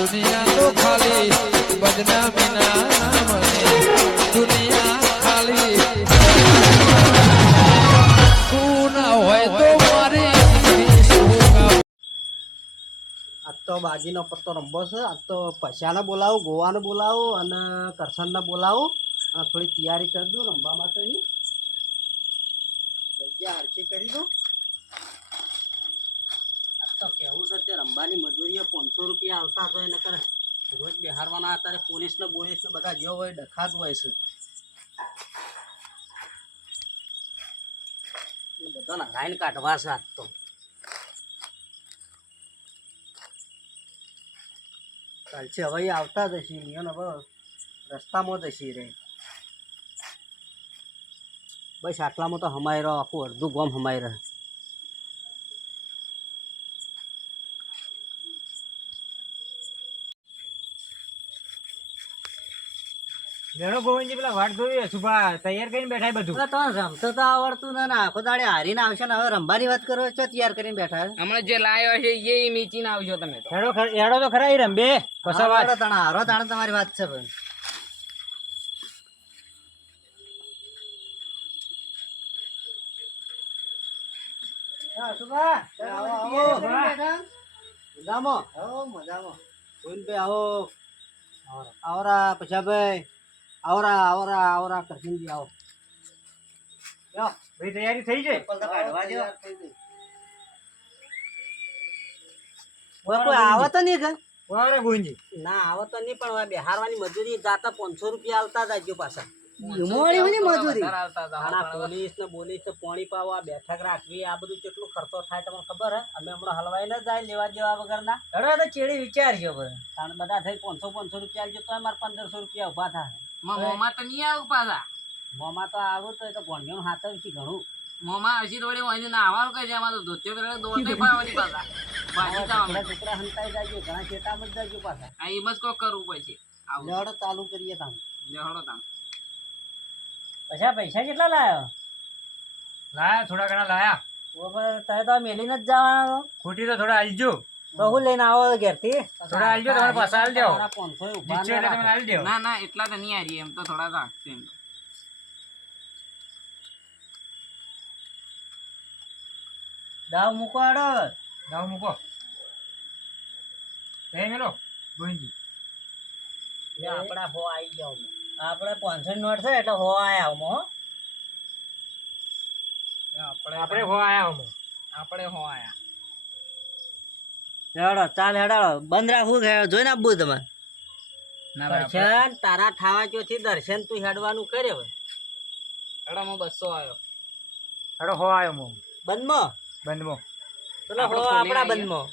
દુનિયા તો ખાલી બદનામી ના મને દુનિયા ખાલી તું ના હોય તો મારી આજ તો બાજીનો પત્તો રમવો છે. આજ તો પૈસાને બોલાવું, ગોવાને બોલાવું અને કરશનને બોલાવું અને થોડી તૈયારી કરી દઉં રમવા માટેની. જગ્યા હરખી કરી દઉં. આજ તો કહેવું છે તે રમવાની મજૂરીએ 500 રૂપિયા આવતા હોય ને કરે રોજ બિહારવાના. અત્યારે પોલીસને બોલીસને બધા જેવો હોય ડખાત હોય છે. બધાને હરાઈને કાઢવા છે આજ તો. ચાલશે હવે આવતા જ હશે ને હવે રસ્તામાં જ હશે રે. બસ આટલામાં તો હમાઈ રહ્યો, આખું અડધું ગામ હમાઈ રહે. લેણો ગોવિંદજી પેલા વાટ જોઈ સુભા તૈયાર કરીને બેઠા બધું. તો રમતો તો આવડતું ને આખો દાડે હારીને આવશે ને હવે રમવાની વાત કરો છો તૈયાર કરીને બેઠા. હમણાં જે લાયો છે એ મીચીને આવજો તમે તો. હેડો તો ખરા ઈ રંબે કસા વાત. હારો તાણે તમારી વાત છે ભાઈ. આવરા પછી ભાઈ આવરા કરશનજી આવો. ભાઈ તૈયારી થઈ છે? કોઈ આવે તો નહીં કે વારે ગોવિંદજી ના આવે તો નહીં પણ બિહારવાની મજૂરી જાતા 500 રૂપિયા આવતા જાય પાછા. પોલીસ ને બોલીસ ને પાણી પાવા બેઠક રાખવી આ બધું કેટલું ખર્ચો થાય તમને ખબર હે? અમે હમણાં હલવાઈ ના જાય લેવા દેવા વગર ના. હવે તો ચેડી વિચારજો કારણ બધા થઈ 500 રૂપિયા આવજો તો મારે 1500 રૂપિયા ઉભા થાય. મોમાં તો નહીં આવું પાછા. મોમાં તો આવું તો એ તો ભણ્યું હાથવ છે ઘણું. મોમાં આવશે થોડી હોય ને આવવાનું કઈ છે એમાં તો ધોત્યો કરે દોડતે પાવાની પાછા. ભાજી જવાનું. છોકરા હંતાઈ જાજો ઘણા ખેતામાં જ જાજો પાછા. આ એમ જ કોક કરવું પડશે. લેવડો ચાલુ કરીએ તામ. લેવડો તામ. પૈસા કેટલા લાયો? લાયા થોડા ઘણા લાયા. તમે તો મેલીને જ જવાનો. ખોટી તો થોડા આલજો. તો હું લઈને આવો ઘેરથી થોડા આલજો તમારે પાછા આલ દેવો. 500 નીચે એટલે તમે આલ દેવો. ના એટલા તો નહીં આવી એમ તો થોડા રાખશે એમ તો. દાવ મૂકો આડો. દાવ મૂકો. એ મેલો ગોવિંદજી. આપડા હો આવી જાવ. આપણે 500 નોટ છે એટલે હો આયા હો. આપણે હો આયા હો. આપણે હો આયા. હેડો ચાલ હેડો બંધ રાખવું જોઈને આપવું તમારે. ના દર્શન તારા ઠાવા ચોથી દર્શન તું હેડવાનું કરે હવે. હેડોમાં 200 આવ્યો. હેડો હો આયો મો. બંધમાં ચલો હો આપડા બંધમાં.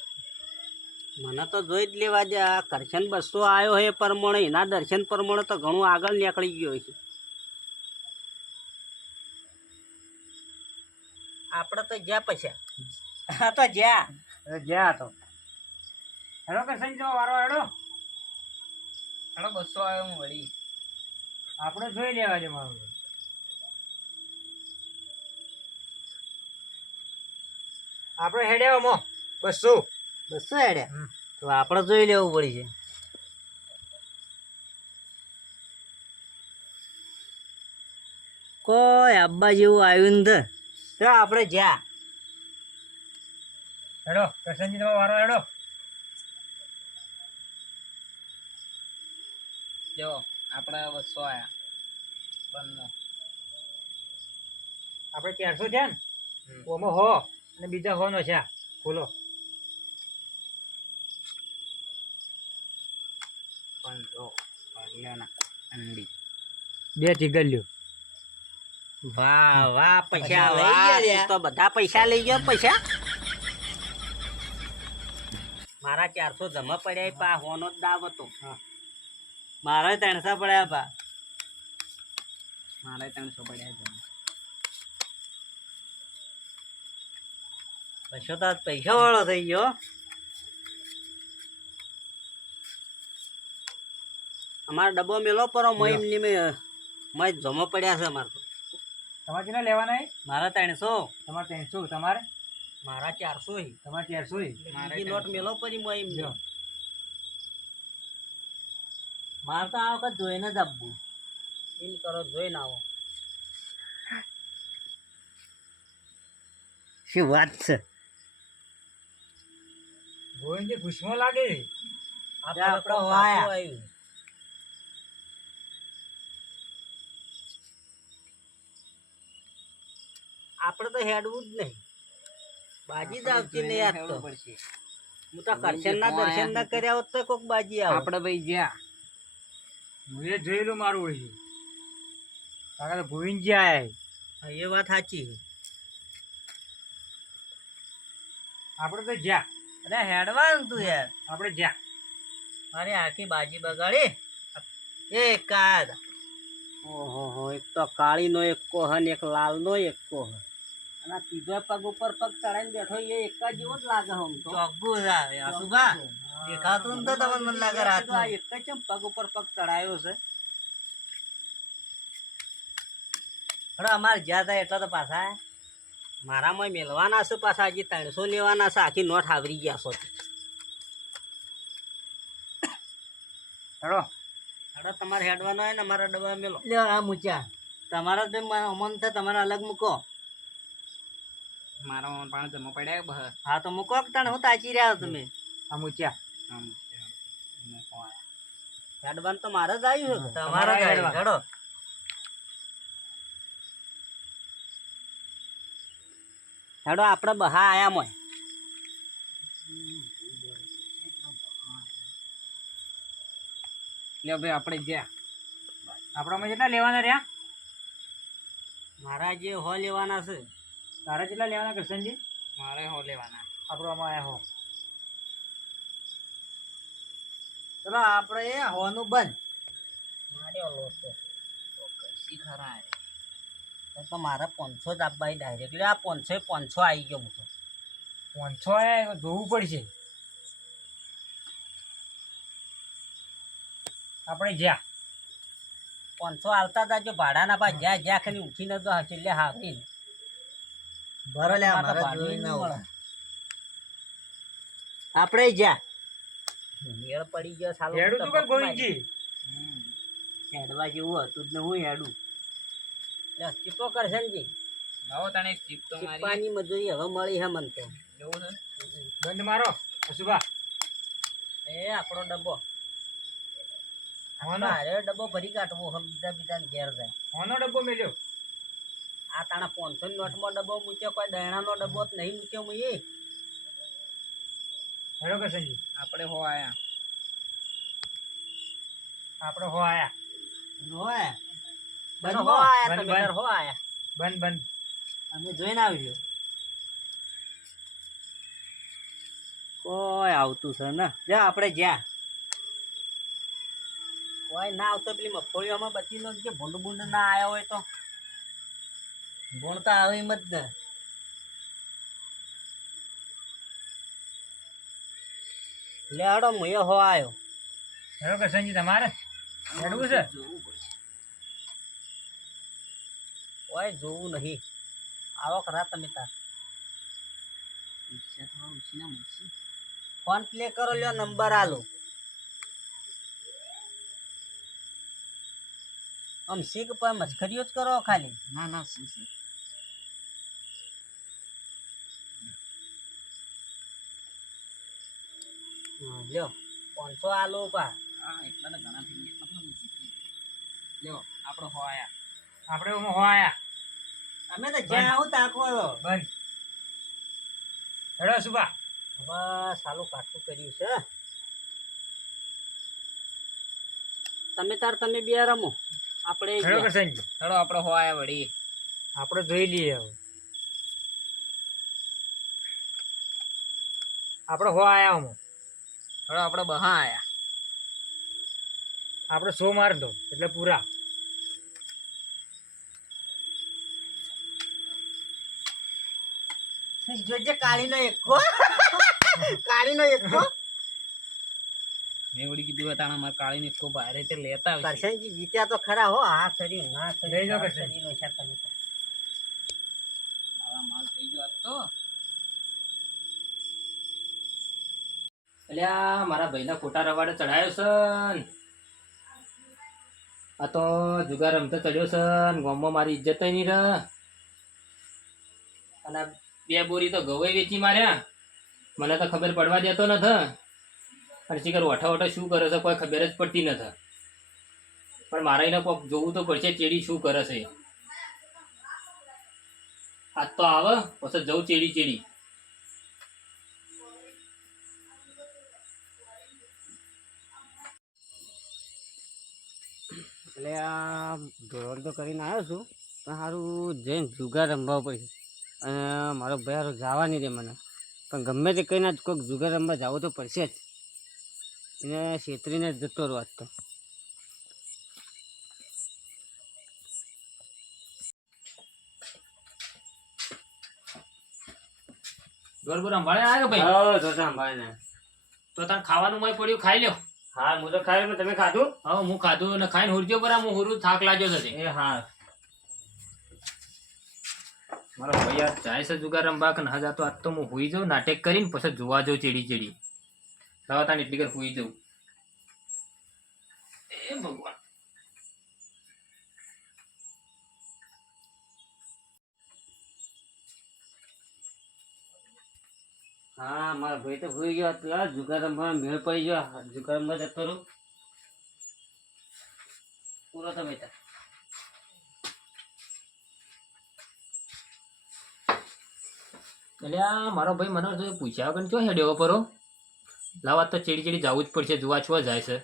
મને તો જોઈ જ લેવા દે. આ કરશન 200 આવ્યો હે પ્રમાણે એના દર્શન પ્રમાણે તો ઘણું આગળ નીકળી ગયો છે. આપણે તો જ્યાં પૈસા હા તો જ્યાં તો હેડો કે સહી જાઓ વારો હેડો. હેડો 200 આવ્યો હું વળી. આપણે જોઈ લેવા દે મારું. આપણે હેડ્યા મો 200 હેડ્યા તો આપણે જોઈ લેવું પડી છે. કોઈ આબ્બા જેવું આવ્યું ને તો આપણે જ્યાં હેડો કરશનજી તમારો વારો હેડો. જો આપણે 200 આયા બંને. આપણે 400 છે ને ઓમાં હો અને બીજા હો નો છે. ખોલો 2 ટીગલ્યો. વાહ પૈસા લઈ ગયા તો બધા પૈસા લઈ ગયો. પૈસા મારા 400 જમા પડ્યા પા હોનો જ દાવ હતો. મારા 300 પડ્યા પા. મારે 300 પડ્યા છે. પૈસા વાળો થઈ ગયો. અમારો ડબ્બો મેલો પરો મય જમો પડ્યા છે અમારે તો. તમારે કેટલા લેવાના? મારા 300. તમારે 300. તમારે? મારા 400. તમારે 400. નોટ મેલો પછી મય મારે તો આ વખત જોઈને જ આપવું. એમ કરો જોઈને આવો. શું વાત છે? ગોવિંદજી ખુશમાં લાગે છે. આપણે વાયા. આપણે તો હેડવું જ નહીં. બાજી જ આવતી નહીં યાદ તો. હું તો કરશનના દર્શન ના કર્યા હોત તો કોક બાજી આવે. આપણે ભાઈ જ્યાં હું એ જોયેલું મારું હોય કાકા તો ગોવિંદજી આયા એ વાત સાચી. આપણે તો જ્યાં અરે હેડવાનું તું યાર. આપણે જ્યાં મારી આખી બાજી બગાડી. એક કાદ. ઓહો એક તો કાળી નો એક કોહ ને એક લાલ નો એક કોહ. અને આ ત્રીજો પગ ઉપર પગ ચડાઈને બેઠો એ એક જ જેવો જ લાગે આમ તો. ચોગ્ગું જ આવે આસુબા. દેખાતું ને તો તમને મને લાગે રાત આ એક જ ચમ પગ ઉપર પગ ચડાયો છે. હડો અમારે જ્યાં થાય એટલા તો પાછા મારામાં મેલવાના છે. પાછા હજી 300 લેવાના છે. આખી નોટ આવરી ગયા છો. હેડો હડો તમારે હેડવાનો હોય ને અમારા ડબ્બા મેલો. લે આ મૂચા તમારા તો અમન તો તમારે અલગ મૂકો. મારો પાણી જમો પડ્યા બહ હા તો મૂકો તને હું તાચી રહ્યા તમે. આ મૂચ્યા હેડવાનું તો મારે જ આવ્યું છે. તમારે જ આવ્યું. હેડો હેડો આપણે બહા આયા મોય. લે ભાઈ આપણે જ્યાં આપણામાં કેટલા લેવાના રહ્યા? મારા જે હો લેવાના છે. તારા કેટલા લેવાના કરશનજી? મારે હો લેવાના. આપણો આમાં આયા હો. ચલો આપણે એ હોનું બંધ. માર્યો લોસો કશી ખરા તો મારે 500 જ આપવા ડાયરેક્ટલી. આ 500 આવી ગયો હું તો. 500 આયા જોવું પડશે. આપણે જ્યાં 500 આલતા જાજો ભાડાના પા. જ્યાં જ્યાં ખાલી ઉઠીને તો હશે લે હાવીને બરોલે આપણે જ્યાં મેળ પડી ગયો સાલો. હેડું તું પણ ગોવિંદજી હેડવા જેવું હતું જ ને હું હેડું. લે ચીપો કરશનજી. નવો તને એક ચીપ તો મારી ચીપવાની મજૂરી હવે મળી હે મને તો. એવું છે બંધ મારો અશુભા. એ આપણો ડબ્બો હોનો અરે ડબ્બો ભરી કાઢવો. હમ બીજા ઘેર જાય. હોનો ડબ્બો મેલ્યો. આ તાણા 500 ની નોટમાં ડબ્બો મૂક્યો. કોઈ દહેણાનો ડબ્બો જ નહીં મૂક્યો હું. એ હેડો કરશનજી આપણે હો આયા. આપણે હો આયા. હોય બંધ હો આયા. બંધ, તમે બંધ. તાર હો આયા. બંધ બંધ અમે જોઈને આવજો. કોઈ આવતું છે ને. જા આપણે જ્યાં કોઈ ના આવતો પેલી મગફળીઓમાં બચી નો જે ભૂંડ ભૂંડ ના આવ્યા હોય તો ભૂણતા આવે એમ જ ને. લે હાડો હું હો આવ્યો. હેડો કરશનજી તમારે હેડવું છે? કોઈ જોવું નહીં. આવો ખરા તમે તાર. ફોન પ્લે કરો. લ્યો નંબર આલો. આમ શીખ પર મસ્કરીઓ જ કરો ખાલી. ના ના શું છે લ્યો 500 આલો પા. હા એટલા તો ઘણા થઈ ગયા. લ્યો આપણે હો આયા. આપણે હો આયા. અમે તો જ્યાં આવું તાકો બંધ હેડો અશુભા. હવે સાલું કાઠું કર્યું છે. તમે બે રમો. આપણે હેડો કરશનજી ચલો આપણે હો આયા વળી. આપણે જોઈ લઈએ હવે. આપણે હો આયા હું. ચલો આપણે બહા આયા. આપણે 100 માર દો એટલે પૂરા. જોજે કાળીનો એકો. કાળીનો એકો. મેં વળી કીધું હતા અમારે કાળીને એટલો ભારે તે લેતા આવશે. કરશનજી જીત્યા તો ખરા હો. હા કરી ના લઈ જાઓ કરશન. કરી નો છે તમે તો. મારા માલ થઈ ગયો આજ તો. અલ્યા મારા ભાઈના ખોટા રવાડે ચડાયો છે. આ તો જુગાર રમતો ચડ્યો છે ને ગામમાં મારી ઇજ્જત નહીં રહે. અને આ 2 બોરી તો ઘઉં વેચી માર્યા, મને તો ખબર પડવા દેતો નથી. અને શીખર વઠા વઠા શું કરે છે કોઈ ખબર જ પડતી નથી. પણ મારે એને કોઈક જોવું તો પડશે ચેડી શું કરે છે. આજ તો આવે પછી જવું ચેડી ચેડી. એટલે આ ધોરણ તો કરીને આવ્યો છું પણ સારું જઈને જુગાર રમવા પડશે. અને મારો ભાઈ હારું જવા નહીં દે મને, પણ ગમે તે કહીને જ કોઈક જુગાર રમવા જવું તો પડશે જ. એને છેતરીને જ જતો રહો આજ તો. બરોબર સંભાળે આવ્યો ભાઈ. તો સાંભળે તો તને ખાવાનું મય પડ્યું ખાઈ લ્યો. હા હું તો ખાઈ તમે ખાધું? હા હું ખાધું ને ખાઈને હુરજો પર હું હુરું થાક લાગ્યો છે. એ હા મારો ભાઈ યાર જાય છે જુગાર રમવા કે ના જાતો. આજ તો હું હુઈ જાઉં નાટક કરીને પછી જોવા જાઉં ચેડી ચેડી. લાવા તાને એટલી કર હુઈ જાઉં. એ ભગવાન. હા મારા ભાઈ તો ભૂલી ગયો એટલે જુગાર રમવા મેળ પડી ગયો. જુગાર રમવા જતો રહું પૂરો તો બેટા. એટલે આ મારો ભાઈ મને પૂછ્યા વગર ચો હેડ્યો પરો. લાવા તો ચેડી ચેડી જવું જ પડશે જોવા છો જાય છે.